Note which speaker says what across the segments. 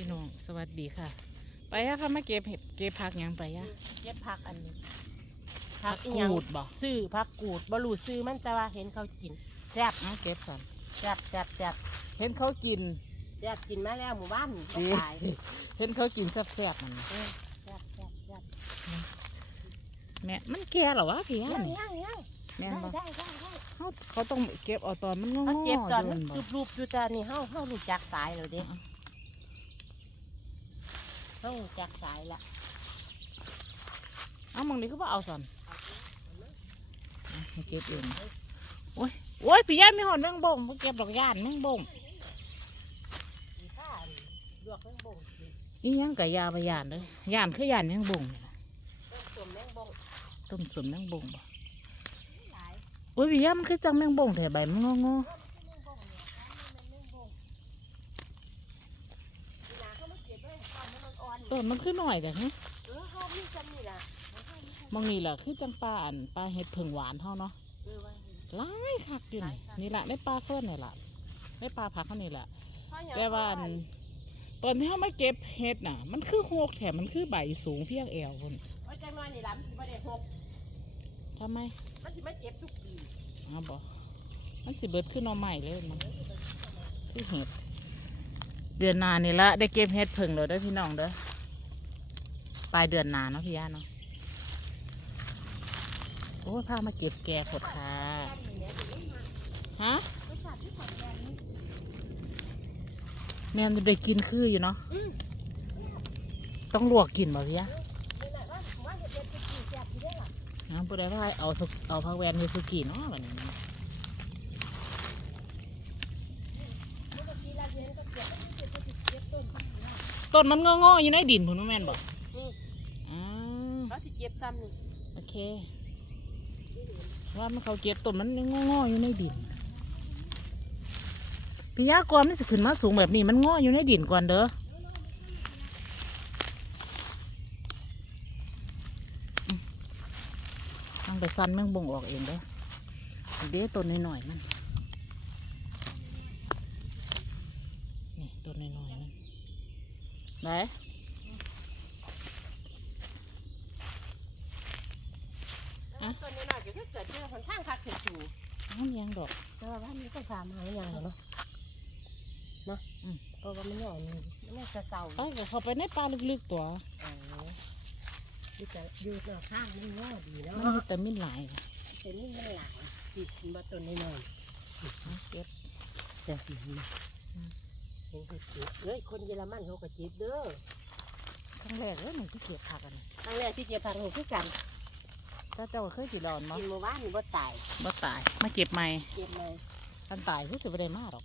Speaker 1: พี่น้องสวัสดีค่ะ ไปอะค่ะมาเก็บเห็ดเก็บผักหยังไปอะ
Speaker 2: เก็บผักอันนี้
Speaker 1: ผัก
Speaker 2: อีหยัง
Speaker 1: กูดบ่
Speaker 2: ซื้อผักกูดบรูซื้อมันแต่ว่าเห็นเขากินแซ่บ
Speaker 1: เอาเก็บสัน
Speaker 2: แซ่บแซ่บแซ่บ
Speaker 1: เห็นเขากิน
Speaker 2: แซ่บกินมาแล้วหมู่บ้านเขา
Speaker 1: ดี
Speaker 2: ขาย
Speaker 1: เห็นเขากินแซ่บๆมันน่ะ
Speaker 2: เออแซ่บแซ่บแซ่บ
Speaker 1: แม่มันแก่เหรอวะพี่
Speaker 2: ย่า
Speaker 1: ฮะ
Speaker 2: ง
Speaker 1: นี่
Speaker 2: ย่างย่าง
Speaker 1: แม่นบ่
Speaker 2: ได้ได้ได้
Speaker 1: เขาเขาต้องเก็บเอาตอนมันงอ
Speaker 2: เขา
Speaker 1: ๆ
Speaker 2: เจ็บตอน
Speaker 1: ยู่
Speaker 2: มัน
Speaker 1: บ่
Speaker 2: จุบรูปอยู่แต่นี่เฮาเฮารู้จักสายแล้วเด้ เฮารู้จักสายละ
Speaker 1: เอามึงนี่ก็บ่เอาสันเอาให้เก็บเองโอ้ยโอ้ยพี่ย่ามีหอนแมงบงบ่เก็บดอกย่านแมงบง
Speaker 2: อีข้าอันลวกแมงบงสิ
Speaker 1: นี่ยังกะยาไปย่านเลยย่านคือย่านแมงบงนี่ล่ะ
Speaker 2: ต้มแมงบง
Speaker 1: ต้มสมแมงบงบ่
Speaker 2: หลาย
Speaker 1: โอ้ยพี่ย่ามันคือจังแมงบงแถใบมันงอ
Speaker 2: แมงบงเนี่ยมันแมงบงเวลาเขามาเก็บไว้ตอนมันอ่อน
Speaker 1: ๆ ต้นมันคือหน่อยแต่ฮะ
Speaker 2: ๆเออเฮามีจำนี่ล่ะเฮามีจำ
Speaker 1: มองนี่แหละคือจังปลาอันปลาเห็ดผึ่งหวานเท่าเนาะ
Speaker 2: เออว่าเห็น
Speaker 1: หลายคักอยู่นี่นี่แหละได้ปลาเฟิร์นนี่แหละได้ปลาผักเขานี่แหละ
Speaker 2: เพระหยัง
Speaker 1: แต่ว่าอันตอนที่เขามาเก็บเห็ดน่ะ มันคือโหกแถมมันคือใบสูงเพียงแอวคน
Speaker 2: เพราะจังน้อยนี่ล่ะมันสิบ่ได้หก
Speaker 1: ทำไม
Speaker 2: มันสิมาเก็บทุกปี
Speaker 1: อ้าวบอมันสิเบิดขึ้นหนอใหม่เลยมันคือเห็ดเดือนหนานี่ละได้เก็บเห็ดผึ่งเลยเด้อพี่น้องเด้อ ปลายเดือนนาเนาะพี่ย่าเนาะโอ้พามาเก็บแกขดค่ะฮะ
Speaker 2: แม่
Speaker 1: จะได้กินคืออยู่เนาะต้องลวกกินบ่พี่ย่า
Speaker 2: น้ำปูได้
Speaker 1: ว่าเอาเอาผักแวนเฮสุกิเนาะแบบนี้
Speaker 2: ต้นมัน
Speaker 1: งอๆอยู่ในดินพุ่แม่นบอ
Speaker 2: ก ก็บซ้ำนี่
Speaker 1: โอเค ว่ามันเขาเก็บต้นมันงอๆอยู่ในดินพี่ยะก่อนมันจะขึ้นมาสูงแบบนี้มันงออยู่ในดินก่อนเด้ออืมต้งไปสั้นแม่งบงออกเองเด้อเด้ต้นน้อยๆมันนี่ต้นน้อยๆมันไหน
Speaker 2: แล้วต้นน้ อยๆก็คือเกิดเจอหนทางคักเกิดสู่
Speaker 1: น้ำยังดอก
Speaker 2: แต่ว่าบ้านนี้ต้องพามาหาอย่างเนาะเนาะ
Speaker 1: อืม
Speaker 2: เพราะว่ามันหย่อนนี่มันน่าจะเศร้า
Speaker 1: ไปกับเขาไปในป่าลึกๆตัว
Speaker 2: อ๋ออยู่แต่อยู่หน้าข้างมันง่อดีเนาะ
Speaker 1: มันมีแต่มินหลาย
Speaker 2: เป็นนี่มันหลายติดมาต้นน้อย
Speaker 1: เอาเก็บ
Speaker 2: ๆแต่สิมัน
Speaker 1: อืม
Speaker 2: เห็นเขาเจ็บเฮ้ยคนเยอรมันเขาก็เจ็บเด้อ
Speaker 1: ครั้งแรกเลยหนึ่งที่เก็บผักกัน
Speaker 2: ครั้งแรกที่เจ็บทางหูคือกัน
Speaker 1: ถ้าเจ้าก็เคยจีรอนมั้
Speaker 2: กินเมื่อวานนี่บ่ตาย
Speaker 1: บ่ตาย มาเก็บใหม่
Speaker 2: เจ็บเลย
Speaker 1: ทันตายคือสิบ่ได้มาหรอก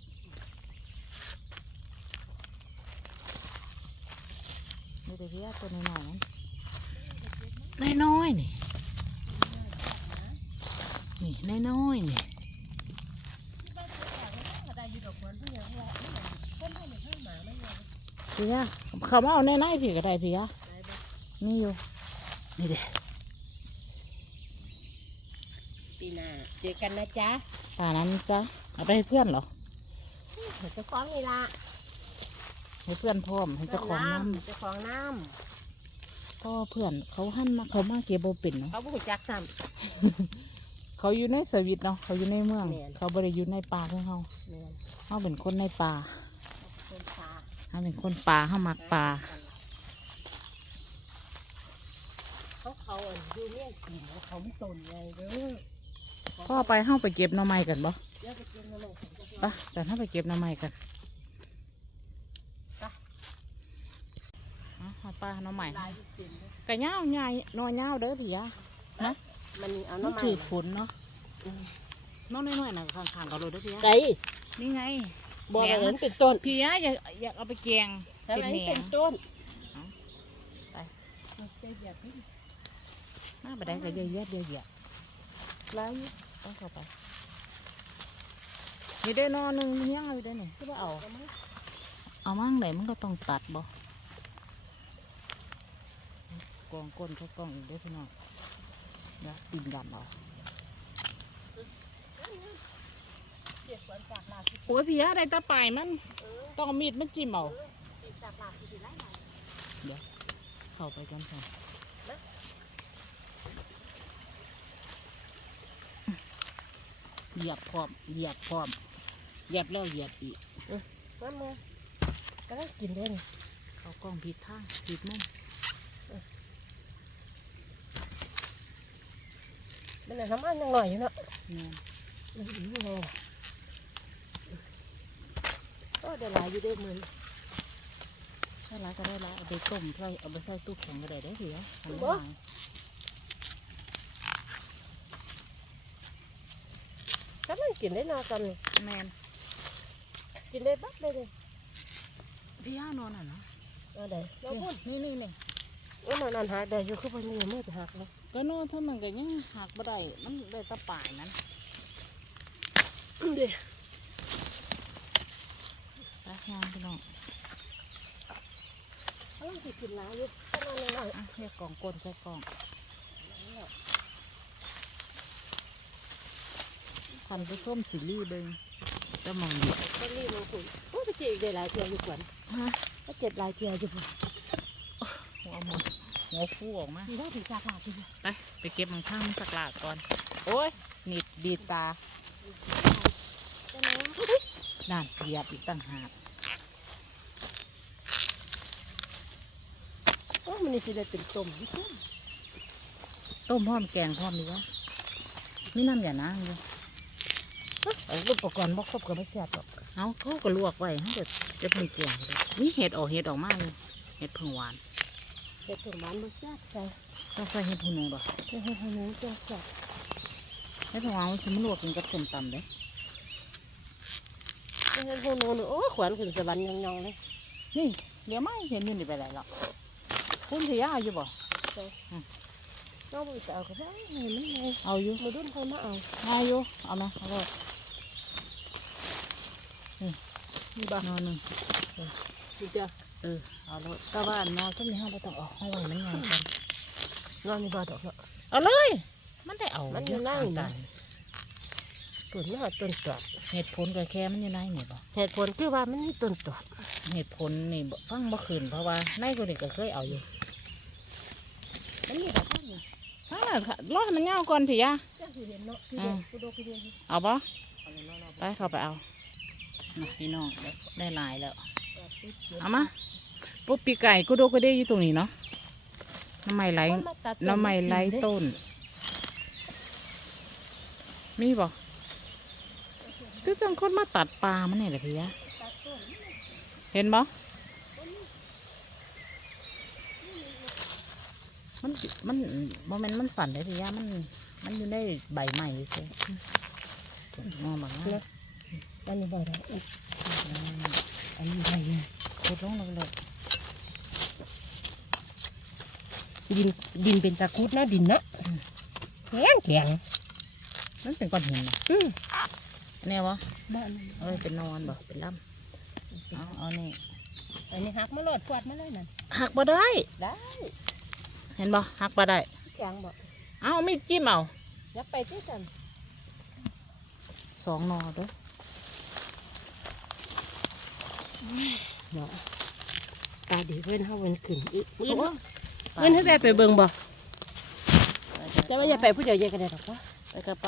Speaker 1: นี่แต่พี่ยาตัวน้อยๆนั้นน้อยๆนี่นี่น้อยๆนี่
Speaker 2: ได้อยู่ดอกมันเพิ่งยังว่าคนให้มันให้หมามันยัง
Speaker 1: พี่ยาเขามาเอาในในพี่ก็ได้พี่ยา
Speaker 2: ได้บ่
Speaker 1: มีอยู่นี่เด้
Speaker 2: ปีหน้าเจอกันนะจ๊ะ
Speaker 1: ป่านั้นจ้ะเอาไปให้เพื่อนเหรอ
Speaker 2: เจ้าของนี่ล่ะ
Speaker 1: ให้เพื่อนพร้อมให้เจ้าของน้
Speaker 2: เจ้าของน้ำ
Speaker 1: ก็เพื่อนเขาหันมาเขามาเก็บโบเป็นำเนาะ
Speaker 2: เขาบุกจักซ้
Speaker 1: เขาอยู่ในสวิตเนาะเขาอยู่ในเมือง
Speaker 2: แม่น
Speaker 1: เขาบริอยู่ในป่าของเขาำ
Speaker 2: เนี่ย
Speaker 1: เขาเป็นคนในป่า
Speaker 2: เป็นตา
Speaker 1: เขาเป็นคนป่าเขามักป่า
Speaker 2: เขาเขาอันดูเนี่ยกินแล้วเขาไม่ตนไงเด้อ
Speaker 1: พ่อไปเข้าไปเก็บหน่อไม้กันบ่
Speaker 2: เดี๋ยวไปกินขนมของเจ้าของ
Speaker 1: ปะแต่ถ้าไปเก็บหน่อไม้กัน
Speaker 2: ไป
Speaker 1: เอาเอาปลาหน่อไม้
Speaker 2: ลายที่กินเลย
Speaker 1: กะย่าวใหญ่หน่อย่าวเด้อพี่ยะ
Speaker 2: มันนี่เอา
Speaker 1: มัน
Speaker 2: น้ำมัน
Speaker 1: ถือผลเนาะน้องน้อยๆน่ะข้างๆกับรถเด้อพี่ยะ
Speaker 2: ไก่
Speaker 1: นี่ไง
Speaker 2: บอก
Speaker 1: แหน
Speaker 2: ว่าม
Speaker 1: มั
Speaker 2: มันนเป็นต้น
Speaker 1: พี่ยะอยากอยากเอาไปแกง
Speaker 2: ทำไม
Speaker 1: เป็นแหน
Speaker 2: เป็น
Speaker 1: ม
Speaker 2: ต้น
Speaker 1: ไป
Speaker 2: มันเป็นแบบนี้
Speaker 1: มาไปได้ก็เยอะแยะเยอะแยะ ไล่ต้องเข้าไปนี่ได้นอนหนึ่งยังเอาอยู่ได้หนึ่งคือว่าเอา เอามั่งไหนมันก็ต้องตัดบ่กองก้นเขากองอีกได้อพี่น้องเดี๋ยวปิ่นยำเอา
Speaker 2: เจ็บกว่าจากลาสิ
Speaker 1: โอ้ยพี่ยาได้ตาปลายมัน
Speaker 2: เออ
Speaker 1: ต้องเอามีดมันจิ้มเอา
Speaker 2: ติดตจากหลักสิไล่ไหน
Speaker 1: เดี๋ยวเข้าไปกันค่ะ เหยียบพร้อมเหยียบพร้อมเหยียบแล้วเหยียบอีก
Speaker 2: มาเมื่อก็ได้กินได้นี่
Speaker 1: เขากล้องผิดทางผิดมุม
Speaker 2: มันน่ะน้ำมันยังหน่อยอยู่เนาะ
Speaker 1: เนี่ย
Speaker 2: มันอีกยังไงล่ะก็ได้หลายอยู่เด้อมือ
Speaker 1: ได้ละก็ได้ละเอาไปต้มใส่เอาไปใส่ตู้แข็งก็ได้ได้อเสียทำไม่
Speaker 2: บ่
Speaker 1: ได้
Speaker 2: ถ้ามัน กินได้นอนกันนี่
Speaker 1: แมน
Speaker 2: กินได้บัดเลยเลย
Speaker 1: พี่ย่านอนอะเนาะ
Speaker 2: เอาได้เราพูด
Speaker 1: นี่นี่นี่
Speaker 2: ว่ามันอันหายได้อยู่คือวันนี้มือจะหักแล้ว
Speaker 1: ก็นอนถ้ามันก็ยังหักบ่ได้มันได้แตะป่ายนั้น
Speaker 2: เดี๋ยว
Speaker 1: ไปย่างพี่น้อง
Speaker 2: เขาสิกินหลายอยู่ก็นอนหน่อย
Speaker 1: อะเรียกกล่องกลนใจกล่อง คันไปส้มสิลี่เบิงจะมองอยู่
Speaker 2: ๆก็รีบมาคุยโอ้ไปเจ็บได้หลายเที่ยวอยู่กว่า
Speaker 1: ฮะ
Speaker 2: ก็เจ็บหลายเที่ยวอยู่กว่า
Speaker 1: หัวหมดหัวฟูออกมา
Speaker 2: มีได้ถึงจากหลักอยู่
Speaker 1: ไปไปเก็บมังข้างสักหลากก่อน โอ้ยหนีดดีดตา
Speaker 2: ก็น้
Speaker 1: ด่านเหยียบอีกตั้งหากำ
Speaker 2: โอ้มันนี่สิได้เป็นต้มอยู่ต้ม
Speaker 1: ต้มพร้อมแกงพร้อมดีวะไม่น้ำอย่านางเลย
Speaker 2: เอาลูกประกอบบ่ครบก็ไม่แซ่บหรอก
Speaker 1: เอาเขาก็ลวกไว้ให้เดี๋ยวจะเป็นแกงเลยนี่เห็ดออกเห็ดออกมาเลยเห็ดเพิ่งหวาน
Speaker 2: เห็ดผงหวานบ่แซ่บใส่
Speaker 1: ต้องใส่เห็ดหูหนูบ่
Speaker 2: เฮ็ดให้ให้หนูแซ่บแซ่บ
Speaker 1: เห็ดเพิ่งหวานมันสิมันลวกกินกับส้มตำเลย
Speaker 2: เฮ็ดให้หนูนี่โอ้ขวัญขึ้นสวรรค์ยองๆเลย
Speaker 1: นี่เดี๋ยวไม่เห็นอยู่นี่ไปไหนหรอกคุณสิยาเอาอยู่บ่
Speaker 2: น้องบ่จะเอาก็ได้ให้มันไง
Speaker 1: เอาอยู่
Speaker 2: มือดุนเพิ่นมาเอา
Speaker 1: เอาอยู่เอามาเอา ก็
Speaker 2: มีบ่
Speaker 1: นอนหนึ่ง
Speaker 2: สิจ้ะ
Speaker 1: เออเอาเลยแต่ว่านอนสักนิดห้าไม่ต้องเออกห้องไว้มันงานกัน
Speaker 2: นอนมีบ่ดอกเนาะ
Speaker 1: เอาเลย มันได้เอา
Speaker 2: มั
Speaker 1: มัน
Speaker 2: อยู่ใน
Speaker 1: กั
Speaker 2: นะ
Speaker 1: น
Speaker 2: ต้นมาต้นตอด
Speaker 1: เหตุผลก็แค่มันอยู่ในนี่บ่
Speaker 2: เหตุผลคือว่ามันมีต้นตอด
Speaker 1: เหตุผลนี่บ่ฟังบ่คืนเพราะว่าในคนนี้ก็เคยเอาอยู่
Speaker 2: มันมีดอกนี่
Speaker 1: ฟังน่ะค่ะรอให้มันเงาก่อนสิยา
Speaker 2: จังสิเห็นเนาะคือเด็กกูโดกูเดียวอยู่
Speaker 1: เอาบ่
Speaker 2: เอาเนาะ
Speaker 1: ไปเข้าไปเอา น่ะพี่น้องได้ได้หลายแล้ว
Speaker 2: ๆตัดติดเขียน
Speaker 1: เอามาปุ๊บปีไก่กูโดก็ได้อยู่ตรงนี้เนาะน้ำไม้ไหล
Speaker 2: มันมาตัดต้
Speaker 1: น้ำไม้ไหล
Speaker 2: กินเด้
Speaker 1: ต้น มีบ่คือจังคนมาตัดปลามันนี่แหละพี่ยะ
Speaker 2: ตัดต้น
Speaker 1: เห็นบ่มันมันโมเมนต์มันสั่นเลยพี่ยะมัน มันอยู่ในใบใหม่ใช่งอมา
Speaker 2: เนาะ อันนี้บ่ได้อีกอันนี้ได้เนี่ย
Speaker 1: ขุดลงลงเลย
Speaker 2: ดินดินเป็นตะกรุดนะดินนะแข็งแข็ง
Speaker 1: มันเป็นก้อนหินนะ
Speaker 2: อืม
Speaker 1: แน่วะ
Speaker 2: บ้าน
Speaker 1: เอาเป็นนอนบ่เป็นลำเอาเอานี่
Speaker 2: อันนี้หักมาโลดกวาดมาเลยนั่น
Speaker 1: หักบ่ได้
Speaker 2: ได้
Speaker 1: เห็นบ่หักบ่ได้
Speaker 2: แข็งบ่
Speaker 1: เอามีดจิ้มเอา
Speaker 2: อย่าไปที่กัน
Speaker 1: สองนอด้อ
Speaker 2: เนาะตาดีเว้นเฮาเว้นขึ้นอีก
Speaker 1: โอ้
Speaker 2: เว้นให้ได้ไปเบิ่งบ่แต่ว่าอย่าไปผู้เดียวแยกกันได้หรอกวะ
Speaker 1: ไปกับไป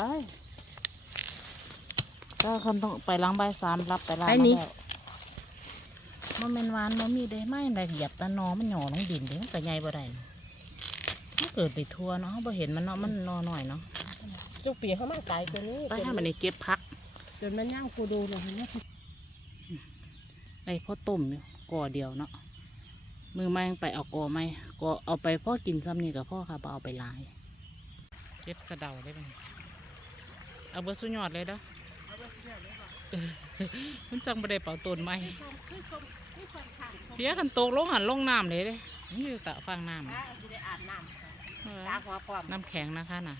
Speaker 1: ก็คนต้องไปล้างใบายสามรับไปล้าง
Speaker 2: ไป
Speaker 1: มา
Speaker 2: นี่
Speaker 1: แล้วมันเป็นหวานมันมีได้ไม่ได้เหยียบตะนอมันหย่อลงดินเด้มันก็ใหญ่บ่ได้เนาะมันเกิดไปทั่วเนาะเราบ่เห็นมันเนาะมันนอหน่อยเนาะ
Speaker 2: จุกปีเข้ามาสายตัวนี้
Speaker 1: ไปให้มันได้เก็บพัก
Speaker 2: จนมันย่างกูดูเลยเนี่ย
Speaker 1: ได้พ่อต้มอยู่ก่อเดียวเนาะมือไม้ไปเอากอไม้กอเอาไปพ่อกินซ้ำนี่กับพ่อค่ะบ่เอาไปหลายเก็บสะเดาได้ไหมเอาเบอร์สุดยอดเลยเด้อเออมันจังบ่ได้เป่าต้นไม้เพียกันตกลงหันลงน้ำเลยเด้มันอยู่ตะฟังน้ำ
Speaker 2: จะได้อาบน้ำ
Speaker 1: เออ
Speaker 2: ตาหัวความ
Speaker 1: น้ำแข็งนะคะน่ะ